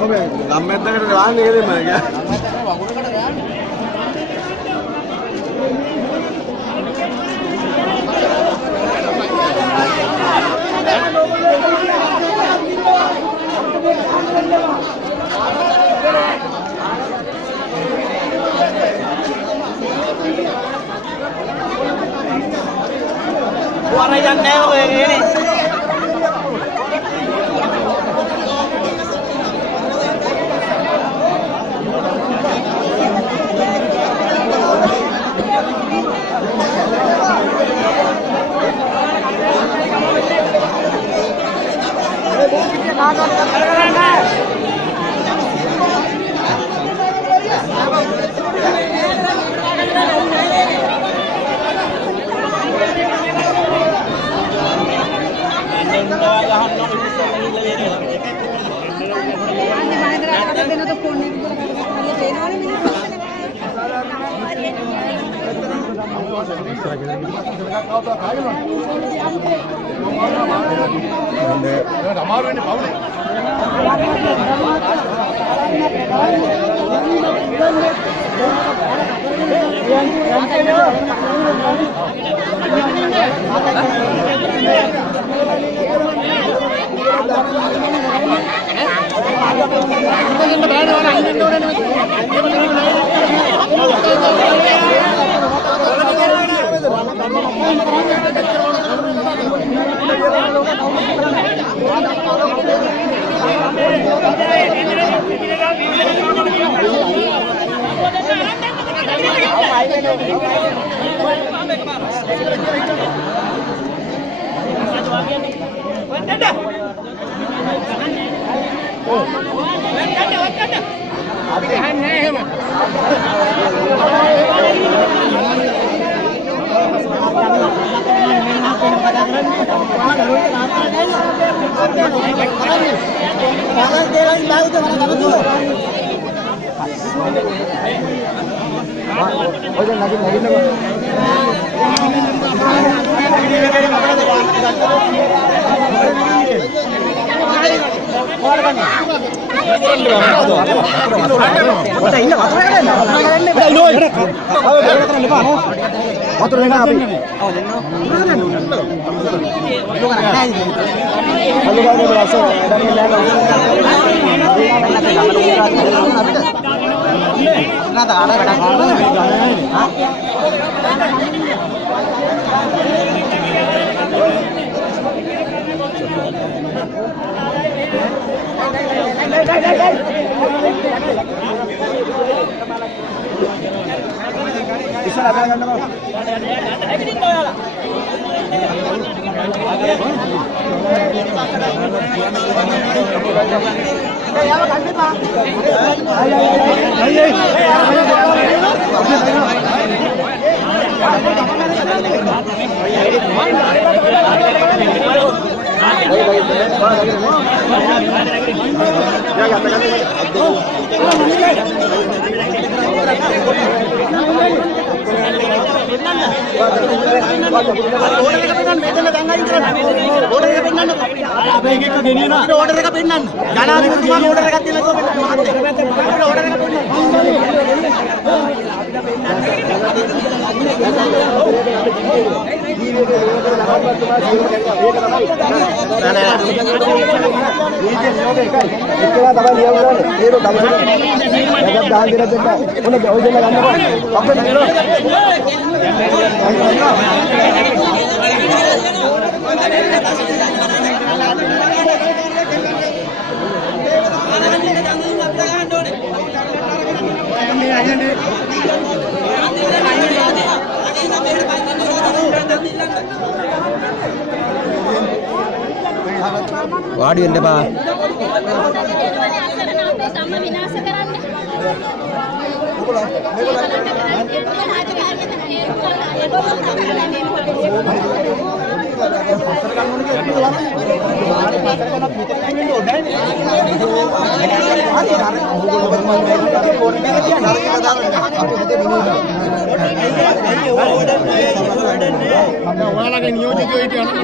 ගම්මැද්දකට වාහනේ නේද මම ගියා. Warna yang neo ini. वाड़ी अंडे बा ඔයාලගේ නියෝජිතයෝ හිටියා නම්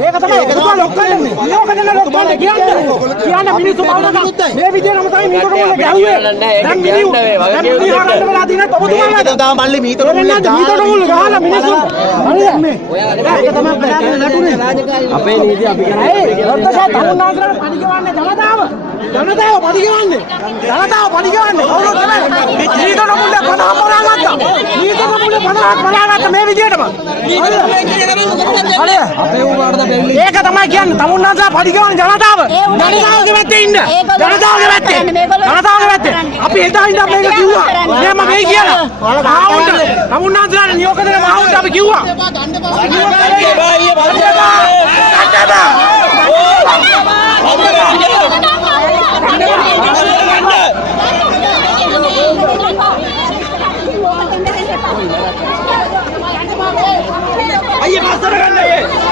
ඒක අපි අපේ නීති අපි ජනතාව පරිගවන්නේ ජනතාව පරිගවන්නේ කවුරුත් නෙමෙයි නීතියට මුල්ල 50 බලාගත්තා නීතියට මුල්ල 50ක් බලාගත්තා මේ විදියටම අපේ උඹට දෙන්නේ ඒක තමයි කියන්නේ තමුන්නාන්සලා පරිගවන්නේ ජනතාව ජනතාවගේ පැත්තේ ඉන්න ජනතාවගේ පැත්තේ අපි එදා ඉඳන් මේක කිව්වා එහෙම වෙයි කියලා තමුන්නාන්සලාට නියෝග දෙන මහවුන්ට අපි කිව්වා आइए मास्टर